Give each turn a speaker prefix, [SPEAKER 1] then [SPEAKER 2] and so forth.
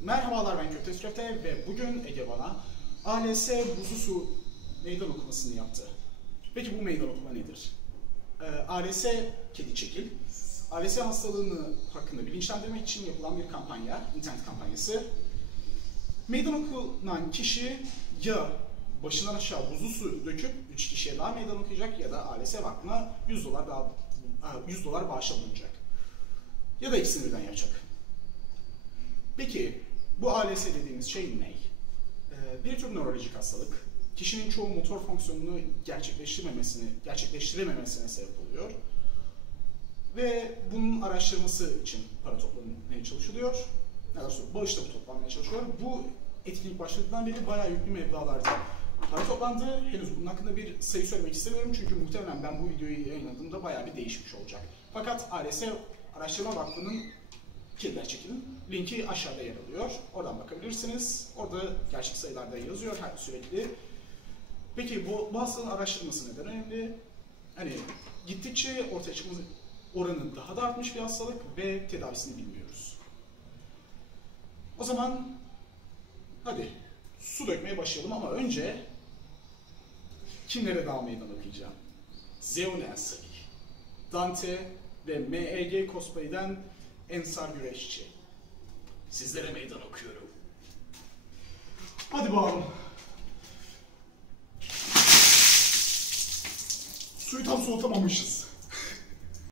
[SPEAKER 1] Merhabalar ben Köfte Köfte ve bugün Ege bana ALS buzlu su meydan okumasını yaptı. Peki bu meydan okuma nedir? Ee, ALS kedi çekil. ALS hastalığını hakkında bilinçlendirmek için yapılan bir kampanya, internet kampanyası. Meydan okunan kişi ya başından aşağı buzlu su döküp 3 kişiye daha meydan okuyacak ya da ALS vakfına 100 dolar daha 100 dolar bağışla bulunacak. Ya da ikisini birden yapacak. Peki bu ALS dediğimiz şey ne? Ee, bir tür nörolojik hastalık. Kişinin çoğu motor fonksiyonunu gerçekleştirmemesini, gerçekleştirememesine sebep oluyor. Ve bunun araştırması için para toplanmaya çalışılıyor. Daha doğrusu bağışla bu toplanmaya çalışıyor. Bu etkinlik başladıktan beri bayağı yüklü meblağlarda para toplandı. Henüz bunun hakkında bir sayı söylemek istemiyorum çünkü muhtemelen ben bu videoyu yayınladığımda bayağı bir değişmiş olacak. Fakat ALS Araştırma Vakfı'nın Kediler Çekil'in linki aşağıda yer alıyor. Oradan bakabilirsiniz. Orada gerçek sayılarda yazıyor her sürekli. Peki bu, hastalığın araştırması neden önemli? Hani gittikçe ortaya çıkma oranı daha da artmış bir hastalık ve tedavisini bilmiyoruz. O zaman hadi su dökmeye başlayalım ama önce kimlere daha meydan okuyacağım? Zeon Dante ve MEG Cosplay'den Ensar Güreşçi. Sizlere meydan okuyorum. Hadi bakalım. Suyu tam soğutamamışız.